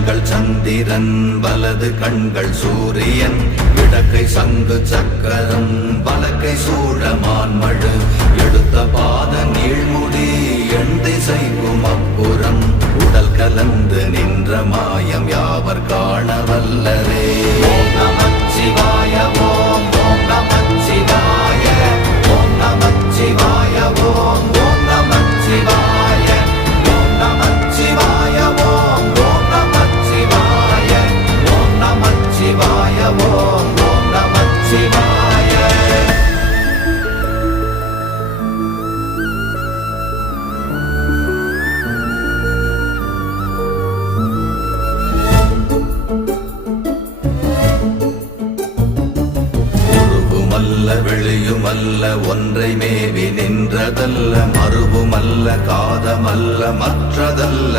கண்கள் சந்திரன் வலது கண்கள் சூரியன் இடக்கை சங்கு சக்கரம் வலக்கை சூழமான்மழு எடுத்த பாத நீழ்முடி எண் திசைக்கும் அப்புறம் உடல் கலந்து நின்ற மாயம் யாவர் காண வல்லரே. ஓம் நமச்சிவாய ஓம் ஓம் நமச்சிவாய ஓம் நமச்சிவாய ஓம் ஓம் நமச்சிவாய ஓம் நமச்சிவாய ஓம் ஓம் நமச்சிவாய ஓம் நமச்சிவாய ஓம் ஓம் நமச்சிவாய. வெளியுமல்ல ஒன்றை மேவி நின்றதல்ல மறுவுமல்ல காதமல்ல மற்றதல்ல